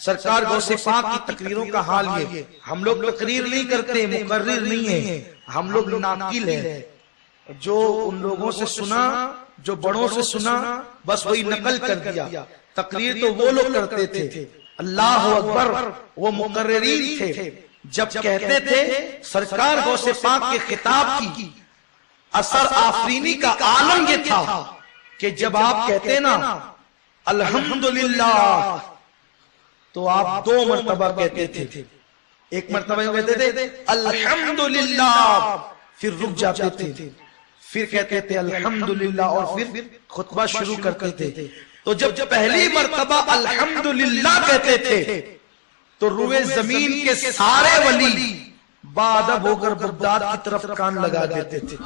سرکار غوث پاک کی تقریروں کا حال یہ، ہم لوگ تقریر نہیں کرتے، مقرر نہیں ہیں، ہم لوگ ناقل ہیں، جو ان لوگوں سے سنا، جو بڑوں سے سنا، بس وہی نقل کر دیا۔ تقریر تو وہ لوگ کرتے تھے، اللہ اکبر، وہ مقررین تھے۔ جب کہتے تھے سرکار غوث پاک کے خطاب کی اثر آفرینی کا عالم یہ تھا کہ جب آپ کہتے نا الحمدللہ تو آپ 2 مرتبہ کہتے تھے، ایک مرتبہ یوں کہتے تھے الحمدللہ، پھر رک جاتے تھے، پھر کہتے تھے الحمدللہ، اور پھر خطبہ شروع کرتے تھے۔ تو جب پہلی مرتبہ الحمدللہ کہتے تھے تو روئے زمین کے سارے ولی بادب ہو کر بغداد کی طرف کان لگا دیتے تھے۔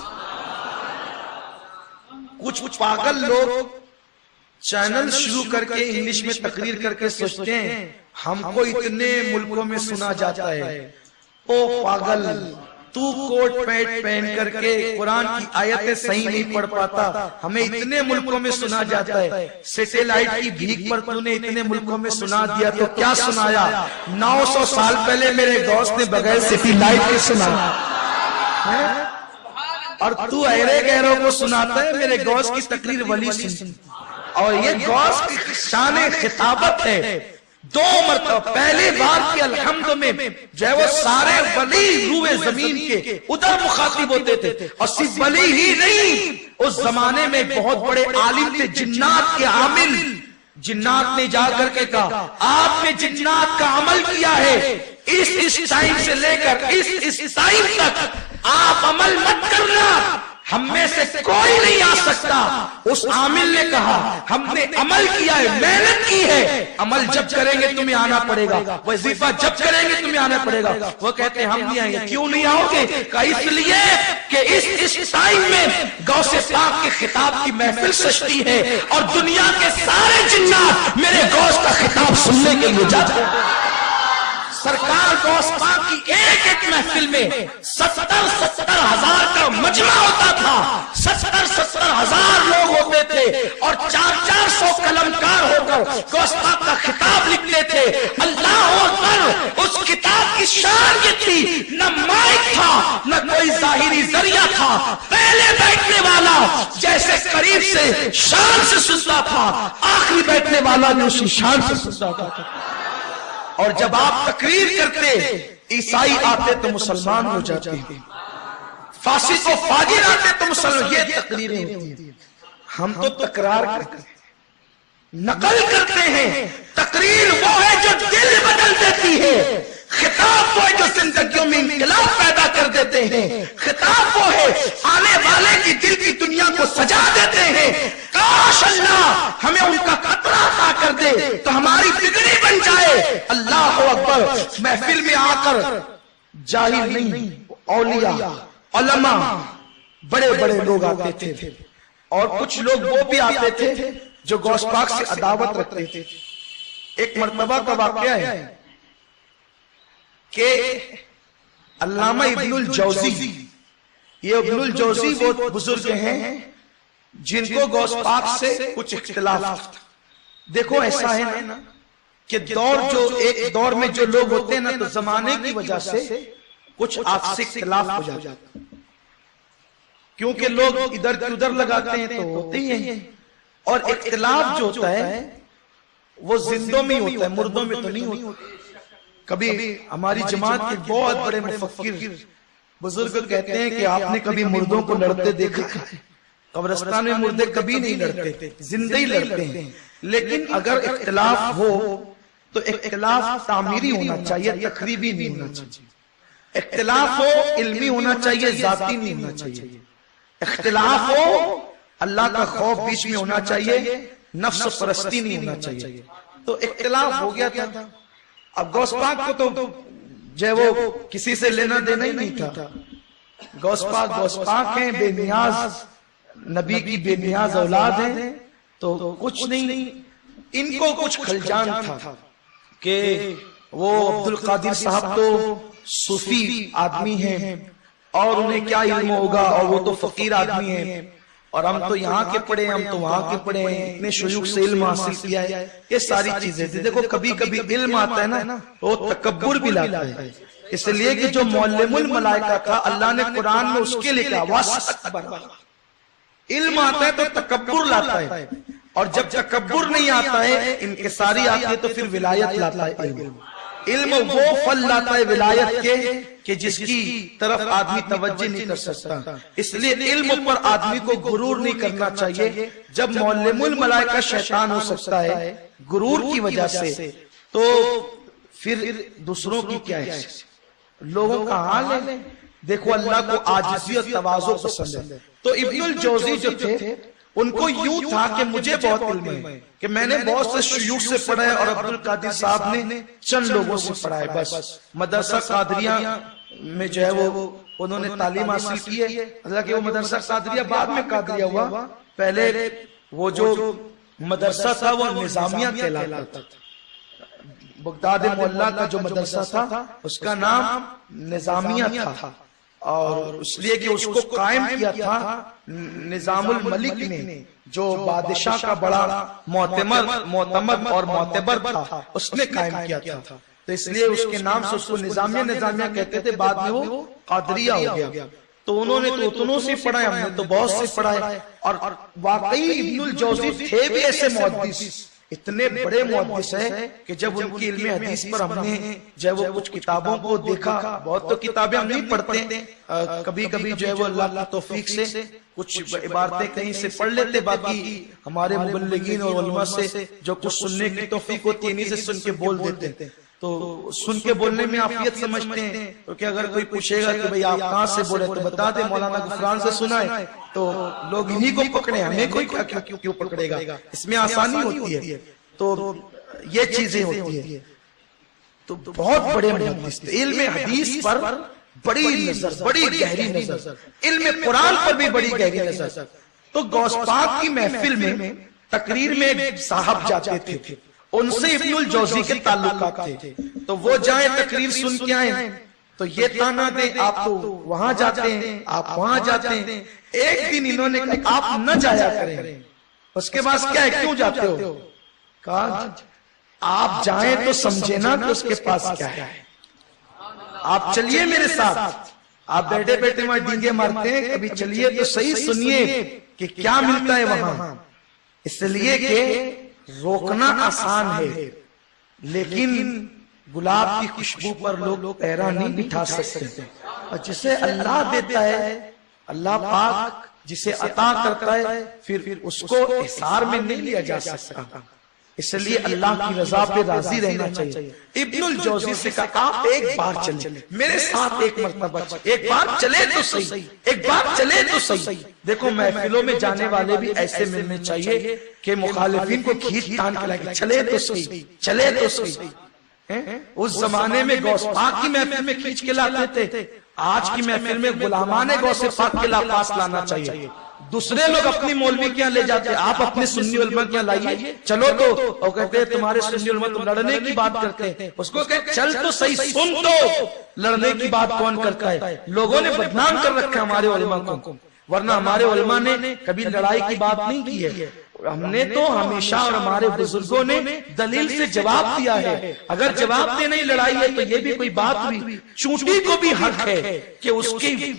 کچھ پاگل لوگ چینل شروع کر کے انگلش میں تقریر کر کے سوچتے ہیں ہم کو اتنے ملکوں میں سنا جاتا ہے۔ او پاگل، تو کوٹ پیٹ پہن کر کے قرآن کی آیتیں صحیح نہیں پڑھ پاتا، ہمیں اتنے ملکوں میں سنا جاتا ہے۔ سیٹلائٹ کی بھیک پر تو نے اتنے ملکوں میں سنا دیا تو کیا سنایا؟ 900 سال پہلے میرے غوث نے بغیر سیٹلائٹ کے سنایا، اور تو ایرے گہروں کو سناتا ہے میرے غوث کی تقریر ولی سن۔ اور یہ غوث کی شان خطابت ہے۔ 2 مرتبہ، پہلی بار کی الحمد میں جو ہے وہ سارے ولی روئے زمین کے ادھر مخاطب ہوتے تھے، اور صرف ولی ہی نہیں، اس زمانے میں بہت بڑے عالم تھے، جنات کے عامل۔ جنات نے جا کر کے کہا آپ نے جنات کا عمل کیا ہے، اس ٹائم سے لے کر اس ٹائم تک آپ عمل مت کرنا، ہم میں سے کوئی نہیں آ سکتا۔ اس عامل نے کہا ہم نے عمل کیا ہے، محنت کی ہے، عمل جب کریں گے تمہیں آنا پڑے گا، وظیفہ جب کریں گے تمہیں آنا پڑے گا۔ وہ کہتے ہیں ہم نہیں آئیں گے۔ کیوں نہیں آؤ گے؟ کہا اس لیے کہ اس ٹائم میں غوث پاک کے خطاب کی محفل سجتی ہے، اور دنیا کے سارے جنات میرے غوث کا خطاب سننے کے لیے جاتے ہیں۔ سرکار غوث پاک کی ایک محفل میں 70 ہزار کا مجمع ہوتا تھا، 70 ہزار لوگ ہوتے تھے، اور 400 قلمکار ہو کر غوث پاک کا خطاب لکھتے تھے۔ اللہ اکبر، اس کتاب کی شان یہ تھی، نہ مائک تھا، نہ کوئی ظاہری ذریعہ تھا، پہلے بیٹھنے والا جیسے قریب سے شان سے سنتا تھا، آخری بیٹھنے والا بھی اسی شان سے سنتا تھا۔ اور جب آپ تقریر کرتے عیسائی آتے تو مسلمان ہو جاتے ہیں، فاسق و فاجر آتے تو مسلمان۔ یہ تقریریں ہوتی ہیں، ہم تو تکرار کرتے ہیں، نقل کرتے ہیں۔ تقریر وہ ہے جو دل بدل دیتی ہے، خطاب وہ ہے جو زندگیوں میں انقلاب پیدا کر دیتے ہیں، خطاب وہ ہے آنے والے کی دل کی دنیا کو سجا دیتے ہیں۔ کاش اللہ ہمیں ان کا قطرہ عطا کر دے تو ہماری بگڑی بن جائے۔ اللہ اکبر، محفل میں آ کر جاہل نہیں، اولیاء، علماء، بڑے بڑے لوگ آتے تھے، اور کچھ لوگ وہ بھی آتے تھے جو غوث پاک سے عداوت رکھتے تھے۔ ایک مرتبہ کا واقعہ ہے کہ علامہ ابن الجوزی، یہ ابن الجوزی وہ بزرگ ہیں جن کو غوث پاک سے کچھ اختلاف تھا۔ دیکھو ایسا ہے نا کہ ایک دور میں جو لوگ ہوتے ہیں نا تو زمانے کی وجہ سے کچھ آپسی اختلاف ہو جاتا ہے، کیونکہ لوگ ادھر ادھر لگاتے ہیں تو ہوتے ہی ہیں۔ اور اختلاف جو ہوتا ہے وہ زندوں میں ہوتا ہے، مردوں میں تو نہیں ہوتا۔ کبھی ہماری جماعت کے بہت بڑے مفکر بزرگ کہتے ہیں کہ آپ نے کبھی مردوں کو لڑتے دیکھا ہے؟ قبرستان میں مردے کبھی نہیں لڑتے، زندے ہی لڑتے ہیں۔ لیکن اگر اختلاف ہو تو اختلاف تعمیری ہونا چاہیے، تخریبی نہیں ہونا چاہیے۔ اختلاف ہو علمی ہونا چاہیے، ذاتی نہیں ہونا چاہیے۔ اختلاف ہو اللہ کا خوف بیچ میں ہونا چاہیے، نفس پرستی نہیں ہونا چاہیے۔ تو اختلاف ہو گیا تھا۔ اب غوث پاک کو تو جو وہ کسی سے لینا دینا ہی نہیں تھا۔ غوث پاک ہیں، بے نیاز نبی کی بے نیاز اولاد ہیں، تو کچھ نہیں، ان کو کچھ خلجان تھا کہ وہ عبدالقادر صاحب تو صوفی آدمی ہیں اور انہیں کیا علم ہوگا، اور وہ تو فقیر آدمی ہیں، اور ہم تو یہاں کے پڑھے ہم تو وہاں کے پڑھے ہیں، اتنے شیوخ سے علم حاصل کیا ہے، یہ ساری چیزیں تھی۔ دیکھو کبھی کبھی علم آتا ہے نا وہ تکبر بھی لاتا ہے، اس لیے کہ جو معلم الملائکہ تھا اللہ نے قرآن میں اس کے لیے کہا واسطبر، علم آتا ہے تو تکبر لاتا ہے، اور جب تکبر نہیں آتا ہے انکساری آتی ہے تو پھر ولایت لاتا ہے علم۔ علم وہ پھل لاتا ہے ولایت کے کہ جس کی طرف آدمی توجہ نہیں کر سکتا، اس لیے علم پر آدمی کو غرور نہیں کرنا چاہیے۔ جب معلم الملائکہ شیطان ہو سکتا ہے غرور کی وجہ سے، تو پھر دوسروں کی کیا ہے، لوگوں کا حال ہے۔ دیکھو اللہ کو عاجزی اور تواضع پسند ہے، تو ابن الجوزی جو تھے ان کو یوں تھا کہ مجھے بہت علم ہے، کہ میں نے بہت سے شیوخ سے پڑھا ہے اور عبد القادر صاحب نے چند لوگوں سے پڑھا ہے بس۔ مدرسہ قادریہ میں جو ہے وہ انہوں نے تعلیم حاصل کی ہے، حالانکہ وہ مدرسہ قادریہ بعد میں قادریہ ہوا، پہلے وہ جو مدرسہ تھا وہ نظامیہ کہلاتا تھا۔ بغداد معلیٰ کا جو مدرسہ تھا اس کا نام نظامیہ تھا، اور اس لیے کہ اس کو قائم کیا تھا نظام الملک نے، جو بادشاہ کا بڑا معتمد اور معتبر تھا، اس نے قائم کیا تھا، تو اس لیے اس کے نام سے اس کو نظامیہ کہتے تھے، بعد میں وہ قادریہ ہو گیا۔ تو انہوں نے تو اتنوں سے پڑھا ہے، ہم نے تو بہت سے پڑھا ہے، اور واقعی ابن الجوزی تھے بھی ایسے محدث، اتنے بڑے محدث ہیں کہ جب ان کی علم حدیث پر ہم نے جو ہے وہ کچھ کتابوں کو دیکھا، بہت تو کتابیں ہم نہیں پڑھتے، کبھی کبھی جو ہے وہ اللہ کی توفیق سے کچھ عبارتیں کہیں سے پڑھ لیتے، باقی ہمارے مبلغین اور علماء سے جو کچھ سننے کی توفیق ہوتی ہے انہی سے سن کے بول دیتے، تو سن کے بولنے میں عافیت سمجھتے ہیں، کیونکہ اگر کوئی پوچھے گا کہ بھئی آپ کہاں سے بولے تو بتا دیں مولانا غفران سے سنا ہے، تو لوگ انہی کو پکڑے، ہمیں کوئی کیوں پکڑے گا، اس میں آسانی ہوتی ہے، تو یہ چیزیں ہوتی ہیں۔ تو بہت بڑے محدث تھے، علم حدیث پر بڑی نظر، بڑی گہری نظر، علم قرآن پر بھی بڑی گہری نظر۔ تو غوث پاک کی محفل میں تقریر میں صاحب جاتے تھے، ان سے ابن الجوزی کے تعلقات تھے، تو وہ جائیں تقریر سن کے آئیں تو یہ تانا دیں آپ تو وہاں جاتے ہیں، آپ وہاں جاتے ہیں۔ ایک دن انہوں نے کہا آپ نہ جایا کریں، اس کے بعد کیا ہے کیوں جاتے ہو؟ کہا آپ جائیں تو سمجھے نا کہ اس کے پاس کیا ہے، آپ چلیے میرے ساتھ، آپ بیٹھے بیٹھے وہاں ڈینگے مارتے ہیں، کبھی چلیے تو صحیح سنیے کہ کیا ملتا ہے وہاں، اس لیے کہ روکنا آسان ہے لیکن گلاب کی خوشبو پر لوگ پیرا نہیں بٹھا سکتے، اور جسے اللہ دیتا ہے، اللہ پاک جسے عطا کرتا ہے، پھر اس کو احسار میں نہیں لیا جا سکتا، اس لیے اللہ کی رضا پہ راضی رہنا چاہیے۔ ابن الجوزی سے کہا آپ ایک بار چلیں میرے ساتھ، ایک مرتبہ ایک بار چلے تو صحیح، ایک بار چلے تو صحیح۔ دیکھو محفلوں میں جانے والے بھی ایسے ملنے چاہیے کہ مخالفین کو کھینچ تان کے لگے، چلے تو صحیح، چلے تو صحیح۔ اس زمانے میں غوث پاک کی محفل میں کھینچ کے لاتے تھے، آج کی محفل میں غلامان غوث پاک کے پاس لانا چاہیے۔ دوسرے لوگ اپنی مولوی کے یہاں لے جاتے ہیں، آپ اپنے سنی علماء کے یہاں لائیے، چلو تو، اور کہتے ہیں تمہارے سنی علماء تو لڑنے کی بات کرتے ہیں، اس کو کہتے چل تو صحیح، سن تو، لڑنے کی بات کون کرتا ہے؟ لوگوں نے بدنام کر رکھا ہمارے علماء کو، ورنہ ہمارے علماء نے کبھی لڑائی کی بات نہیں کی ہے، ہم نے تو ہمیشہ اور ہمارے بزرگوں نے دلیل سے جواب دیا ہے، اگر جواب دے نہیں لڑائی ہے تو یہ بھی کوئی بات ہوئی۔ چونٹی کو بھی حق ہے کہ اس کی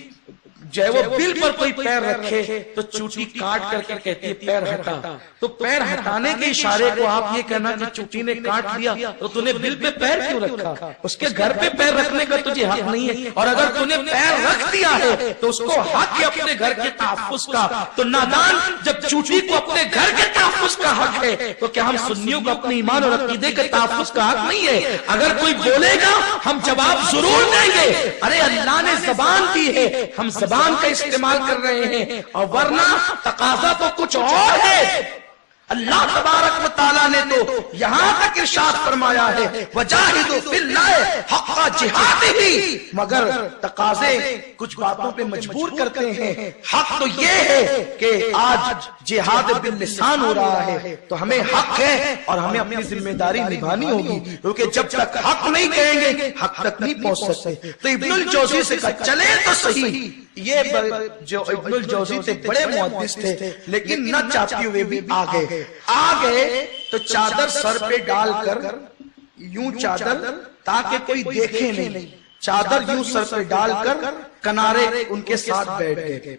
جو ہے وہ بل پر کوئی پیر رکھے تو چوٹی کاٹ کر کے کہتی ہے پیر ہٹا، تو پیر ہٹانے کے اشارے کو آپ یہ کہنا کہ چوٹی نے کاٹ لیا تو تو نے بل پہ پیر کیوں رکھا؟ اس کے گھر پہ پیر رکھنے کا تجھے حق نہیں ہے، اور اگر تو نے پیر رکھ دیا ہے تو اس کو حق ہے اپنے گھر کے تحفظ کا۔ تو نادان جب چوٹی کو اپنے گھر کے تحفظ کا حق ہے تو کیا ہم سنیوں کو اپنے ایمان اور عقیدے کے تحفظ کا حق نہیں ہے؟ اگر کوئی بولے گا ہم جواب ضرور دیں گے، ارے اللہ نے زبان دی ہے، ہم زبان کا استعمال کر رہے ہیں، اور ورنہ تقاضا تو کچھ اور ہے۔ اللہ تبارک و تعالیٰ نے تو یہاں تک ارشاد فرمایا ہے وَجَاهِدُوا فِي اللَّهِ حَقَّ جِهَادِهِ، مگر تقاضے کچھ باتوں پہ مجبور کرتے ہیں۔ حق تو یہ ہے کہ آج جہاد باللسان ہو رہا ہے تو ہمیں حق ہے اور ہمیں اپنی ذمہ داری نبھانی ہوگی، کیونکہ جب تک حق نہیں کہیں گے حق تک نہیں پہنچ سکتے۔ تو ابن الجوزی سے کہا چلے تو صحیح، یہ جو ابن الجوزی تھے بڑے محدث تھے، لیکن نہ چاہتے ہوئے بھی آ گئے تو چادر سر پہ ڈال کر یوں چادر، تاکہ کوئی دیکھے نہیں، چادر یوں سر پہ ڈال کر کنارے ان کے ساتھ بیٹھ گئے.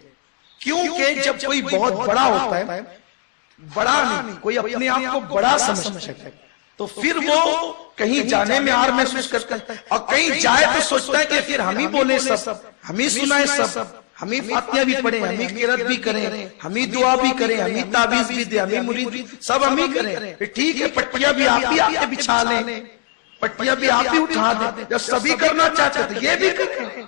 کیونکہ جب کوئی بہت بڑا ہوتا ہے، بڑا نہیں، کوئی اپنے آپ کو بڑا سمجھتا ہے تو پھر وہ کہیں جانے میں آر محسوس کرتا ہے، اور کہیں جائے تو سوچتا ہے کہ پھر ہم ہی بولے سب، ہم ہی سنائے سب، ہم ہی فاتحہ بھی پڑھیں، ہم ہی قرات بھی کریں، ہم ہی دعا بھی کریں، ہم ہی تعویذ بھی دیں، ہم ہی مرید سب ہم ہی کریں. ٹھیک ہے، پٹیاں بھی آپ ہی آ کے بچھا لیں، پٹیاں بھی آپ ہی اٹھا دیں. جب سبھی کرنا چاہتے تو یہ بھی کریں،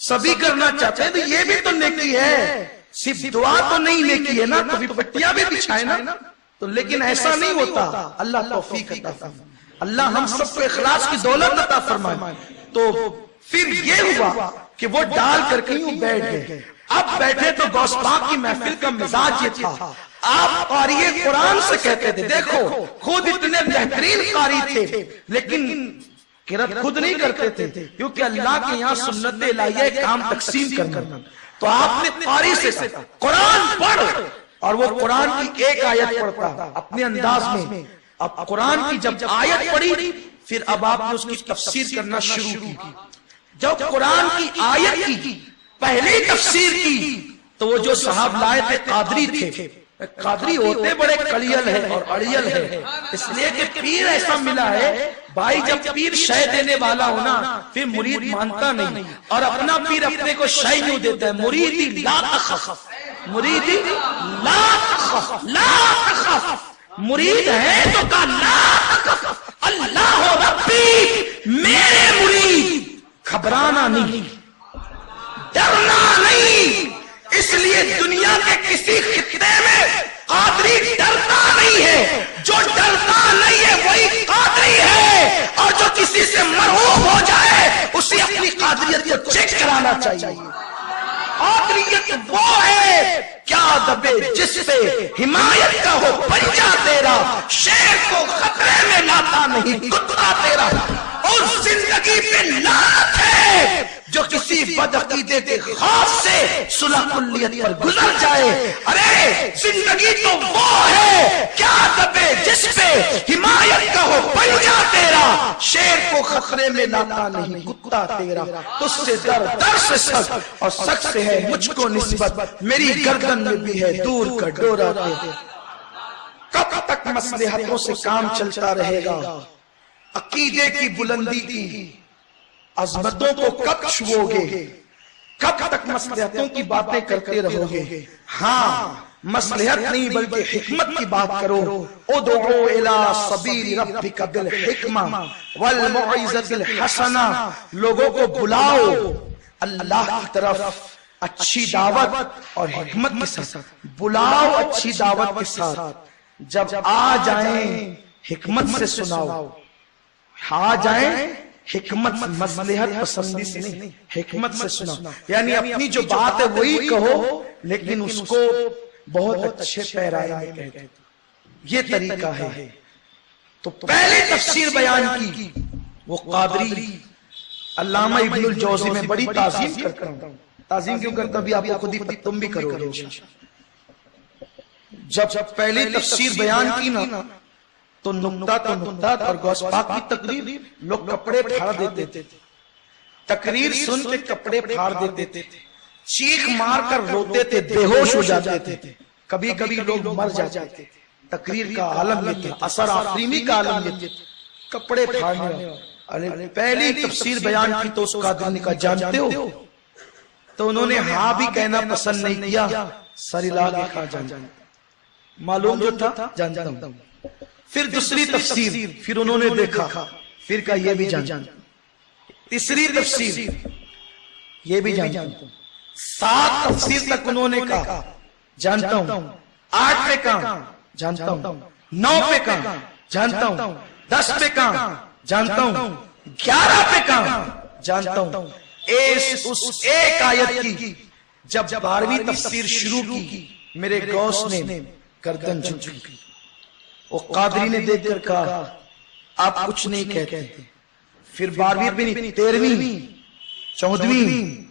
سبھی کرنا چاہتے ہیں تو یہ بھی تو نیکی ہے. صرف دعا تو نہیں نیکی ہے نا، تو پھر پٹیاں بھی بچھائیں نا. تو لیکن ایسا نہیں ہوتا. اللہ توفیق عطا فرمائے، اللہ ہم سب کو اخلاص کی دولت عطا فرمائے. تو پھر یہ ہوا کہ وہ ڈال کر کے یوں بیٹھ گئے. اب بیٹھے تو غوث پاک کی محفل کا مزاج یہ تھا، آپ قاری قرآن سے کہتے تھے. دیکھو خود اتنے بہترین قاری تھے، لیکن قرات خود نہیں کرتے تھے، کیونکہ اللہ کے یہاں سنت الہیہ کام تقسیم کرنا. تو آپ نے قاری سے کہا قرآن پڑھ، اور وہ قرآن کی ایک آیت پڑھتا اپنے انداز میں. اب قرآن کی جب آیت پڑھی، پھر اب آپ نے اس کی تفسیر کرنا شروع کی. جب قرآن کی آیت کی پہلی تفسیر کی تو وہ جو صاحب لائے تھے قادری تھے. قادری ہوتے بڑے کلیل ہے اور اڑیل ہے، اس لیے کہ پیر ایسا ملا ہے بھائی، جب پیر شے دینے والا ہونا پھر مرید مانتا نہیں، اور اپنا پیر اپنے کو شے کیوں دیتا ہے. مریدی لا تخف، مریدی لا تخف، لا تخف. مرید ہے تو کہا لا تخف، اللہ ربی، میرے مرید، گھبرانا نہیں، ڈرنا نہیں. اس لیے دنیا کے کسی خطے میں قادری ڈرتا نہیں ہے. جو ڈرتا نہیں ہے وہی قادری ہے، اور جو کسی سے مرعوب ہو جائے اسے اپنی قادریت کو چیک کرانا چاہیے. قادریت وہ ہے کیا دبے جس پہ حمایت کا ہو پنجہ تیرا، شیر کو خطرے میں لاتا نہیں کتا تیرا. اور زندگی پہ لعنت ہے جو کسی بدعقیدے کے خوف سے صلح کلیت پر گزر جائے. ارے زندگی تو وہ ہے کیا دبے جس پہ حمایت کا ہو پنجہ تیرا، شیر کو خطرے میں لاتا نہیں کتا تیرا. تجھ سے در سے سخت اور سخت سے ہے مجھ کو نسبت، میری گردن میں بھی ہے دور کا ڈورا تیرا. کب تک مصلحتوں سے کام چلتا رہے گا، عقیدے کی بلندی کی عظمتوں کو کب چھوؤ گے، کب تک مصلحتوں کی باتیں کرتے رہو گے. ہاں مصلحت نہیں بلکہ حکمت کی بات کرو. ادعو الی سبیل ربک بالحکمہ والموعظۃ الحسنہ، لوگوں کو بلاؤ اللہ کی طرف اچھی دعوت اور حکمت کے ساتھ. بلاؤ اچھی دعوت کے ساتھ، جب آ جائیں حکمت سے سناؤ. آ جائیں حکمت، مصلحت پسندی سے نہیں، حکمت سے سنا. یعنی اپنی جو بات ہے وہی کہو، لیکن اس کو بہت اچھے پیرائے میں کہتے. یہ طریقہ ہے. تو پہلے تفسیر بیان کی وہ قادری علامہ ابن الجوزی میں بڑی تعظیم کرتا ہوں. تعظیم کیوں کرتا بھی آپ کو خود ہی تم بھی کرو گے. جب پہلی تفسیر بیان کی نا تو نکتہ اور غوث پاک کی تقریر، لوگ کپڑے پھاڑ دیتے تھے. تقریر سن کے کپڑے پھاڑ دیتے تھے، چیخ مار کر روتے تھے، بے ہوش ہو جاتے تھے. کبھی کبھی لوگ مر جاتے تھے. تقریر کا عالم یہ تھا، اثر آفرینی کا عالم یہ تھا، کپڑے پھاڑنے. پہلی تفسیر بیان کی تو اس قادری نے کہا جانتے ہو؟ تو انہوں نے ہاں بھی کہنا پسند نہیں کیا، سر ہلا کے کہا جانتا ہوں. معلوم جو تھا جانتا ہوں. پھر دوسری تفسیر، پھر انہوں نے دیکھا، پھر کہا یہ بھی جانتا ہوں. تیسری تفسیر یہ بھی جانتا ہوں. 7 تفسیر تک انہوں نے کہا جانتا ہوں. 8 پہ کہا جانتا ہوں. 9 پہ کہا جانتا ہوں. 10 پہ کہا جانتا ہوں. 11 پہ کہا جانتا ہوں. اس ایک آیت کی جب 12ویں تفسیر شروع کی میرے غوث نے گردن جھکی. وہ قادری نے دیکھ کر کہا آپ کچھ نہیں کہتے. پھر 12ویں پہ نہیں، 13ویں 14ویں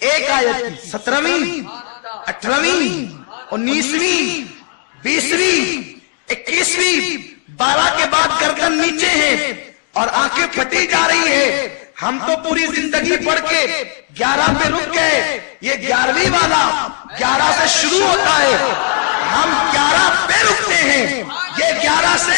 ایک آیت کی 17ویں 18ویں 19ویں 20ویں 21ویں 12 کے بعد گردن نیچے ہے اور آنکھیں پھٹی جا رہی ہے. ہم تو پوری زندگی پڑھ کے 11 پہ رک گئے. یہ 11ویں والا 11 سے شروع ہوتا ہے, ہم 11 پہ رکتے ہیں. یہ 11 سے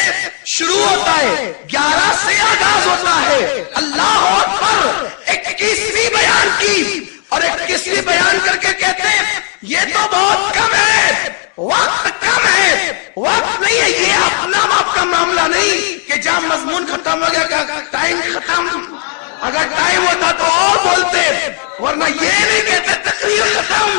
شروع ہوتا ہے, 11 سے آغاز ہوتا ہے. اللہ اکبر. 21ویں بیان کی اور 21ویں بیان کر کے کہتے ہیں یہ تو بہت کم ہے, وقت کم ہے. وقت نہیں ہے, یہ اپنا آپ کا معاملہ نہیں کہ جب مضمون ختم ہو گیا ٹائم ختم. اگر ٹائم ہوتا تو اور بولتے, ورنہ یہ نہیں کہتے تقریر ختم.